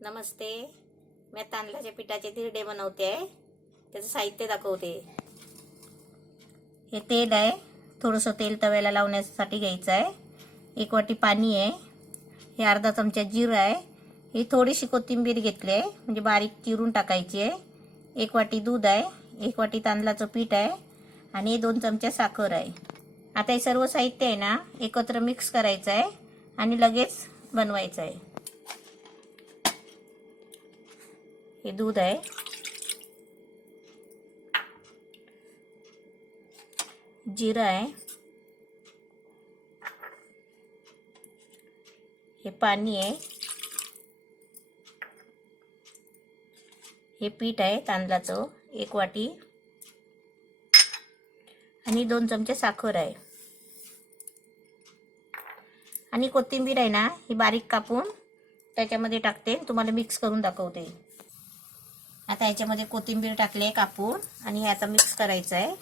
नमस्ते. मी तांदळाच्या पिठाचे धिरडे बनवते आहे. त्याचं साहित्य दाखवते. हे तेल आहे. थोडंसं तेल तव्याला लावण्यासाठी घ्यायचं आहे. 1 वाटी पाणी आहे. हे अर्धा चमचा जिरं आहे. ही थोडीशी कोथिंबीर घेतली आहे, म्हणजे बारीक चिरून टाकायची आहे. 1 वाटी दूध आहे. 1 वाटी तांदळाचं पीठ आहे आणि 2 चमचे साखर आहे. आता हे सर्व साहित्य आहे ना एकत्र मिक्स करायचं आहे आणि लगेच बनवायचं आहे. हे दूध आहे, जिरं आहे, हे पाणी आहे, हे पीठ आहे तांदळाचं 1 वाटी आणि 2 चमचे साखर आहे आणि कोथिंबीर आहे ना ही बारीक कापून त्याच्यामध्ये टाकते. तुम्हाला मिक्स करून दाखवते. आता याच्यामध्ये कोथिंबीर टाकले कापून आणि हे आता मिक्स करायचं आहे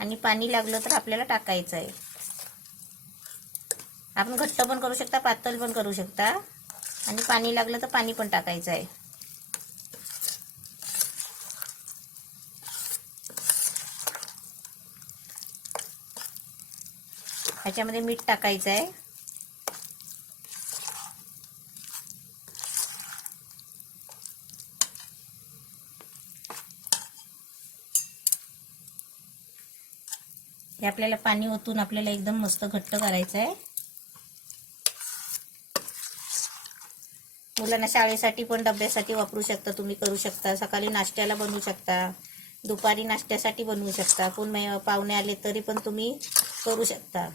आणि पाणी लागलं तर आपल्याला टाकायचं आहे. आपण घट्ट पण करू शकता, पातळ पण करू शकता आणि पाणी लागलं तर पाणी पण टाकायचं आहे. ह्याच्यामध्ये मीठ टाकायचं आहे. हे आपल्याला पाणी ओतून आपल्याला एकदम मस्त घट्ट करायचं आहे. मुलांना शाळेसाठी पण डब्यासाठी वापरू शकता, तुम्ही करू शकता. सकाळी नाश्त्याला बनवू शकता, दुपारी नाश्त्यासाठी बनवू शकता. कोण पाहुणे आले तरी पण तुम्ही करू शकता.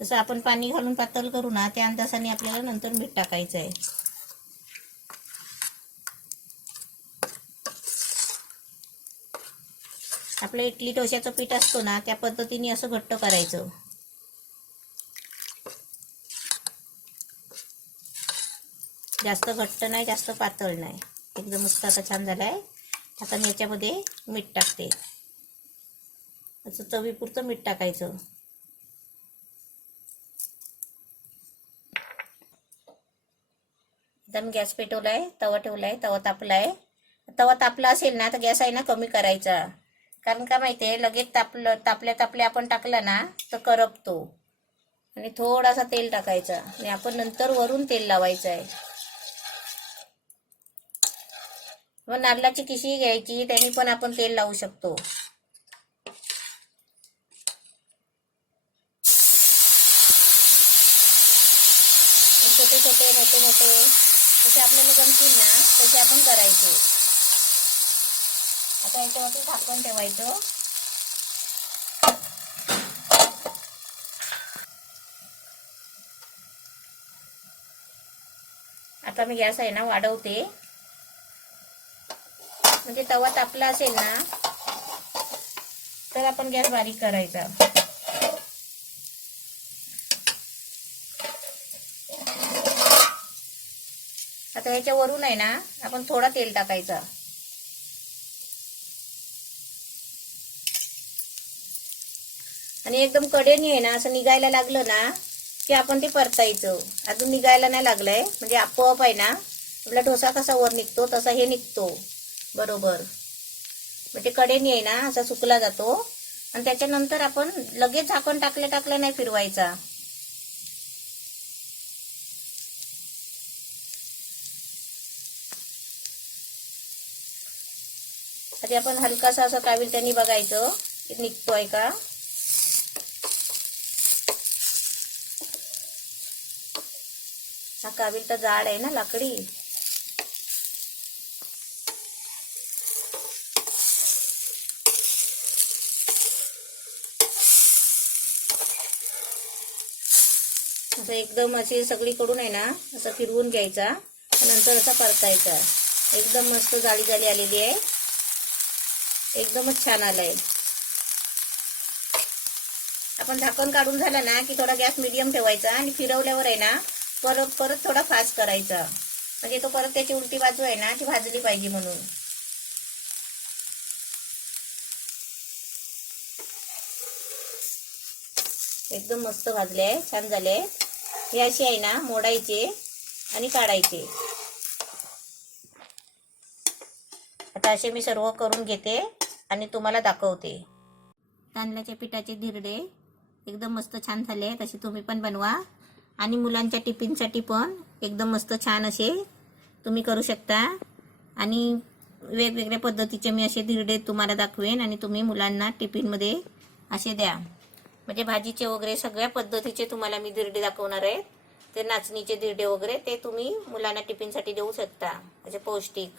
जसं आपण पाणी घालून पातळ करू ना त्या अंदाजाने आपल्याला नंतर मीठ टाकायचं आहे. आपलं इडली डोश्याचं पीठ असतो ना त्या पद्धतीने असं घट्ट करायचं. जास्त घट्ट नाही, जास्त पातळ नाही, एकदम मस्त आता छान झालाय. आता मी याच्यामध्ये मीठ टाकते. असं चवीपुरतं मीठ टाकायचं. आता मी गॅस पेटवलाय, तवा ठेवलाय, तवा तापलाय. तवा तापला असेल ना तर गॅस आहे ना कमी करायचा. कारण का माहितीये, लगेच तापल्या आपण टाकला ना तर करपतो. आणि थोडासा तेल टाकायचा आणि आपण नंतर वरून तेल लावायचं आहे. मग नारळाची किशी घ्यायची, त्याने पण आपण तेल लावू शकतो. छोटे छोटे मोठे मोठे जसे आपल्याला जमतील ना तसे आपण करायचे. आता याच्यावरती झाकण ठेवायचं. आता मी गॅस आहे ना वाढवते, म्हणजे तवा तापला असेल ना तर आपण गॅस बारीक करायचा. आता याच्यावरून आहे ना आपण थोडा तेल टाकायचा आणि एकदम कडेने आहे ना असं निघायला लागलं ना की आपण ते परतायचं. अजून निघायला नाही लागलंय म्हणजे आपोआप आहे ना आपला डोसा कसा वर निघतो तसा हे निघतो बरोबर. म्हणजे कडेने आहे ना असा सुकला जातो आणि त्याच्यानंतर आपण लगेच झाकण टाकलं नाही फिरवायचा. आधी आपण हलकासा असं कावील त्यांनी बघायचं की निघतोय का. हा कावील तर जाड आहे ना लाकडी. असं एकदम अशी सगळीकडून आहे ना असं फिरवून घ्यायचा, नंतर असा परतायचा. एकदम मस्त जाळी जाळी आलेली आहे, एकदमच छान आलाय. आपण झाकण काढून झालं ना की थोडा गॅस मीडियम ठेवायचा आणि फिरवल्यावर आहे ना परत थोडा फास्ट करायचा, म्हणजे तो परत त्याची उलटी बाजू आहे ना ती भाजली पाहिजे म्हणून. एकदम मस्त भाजले आहे, छान झाले आहे. हे असे आहे ना मोडायचे आणि काढायचे. आता असे मी सर्व करून घेते आणि तुम्हाला दाखवते. तांदळाच्या पिठाचे धिरडे एकदम मस्त छान झाले. तसे तुम्ही पण बनवा आणि मुलांच्या टिफिनसाठी पण एकदम मस्त छान असे तुम्ही करू शकता. आणि वेगवेगळ्या पद्धतीचे मी असे धिरडे तुम्हाला दाखवेन आणि तुम्ही मुलांना टिफिनमध्ये असे द्या. म्हणजे भाजीचे वगैरे सगळ्या पद्धतीचे तुम्हाला मी धिरडे दाखवणार आहे. ते नाचणीचे धिरडे वगैरे ते तुम्ही मुलांना टिफिनसाठी देऊ शकता, असे पौष्टिक.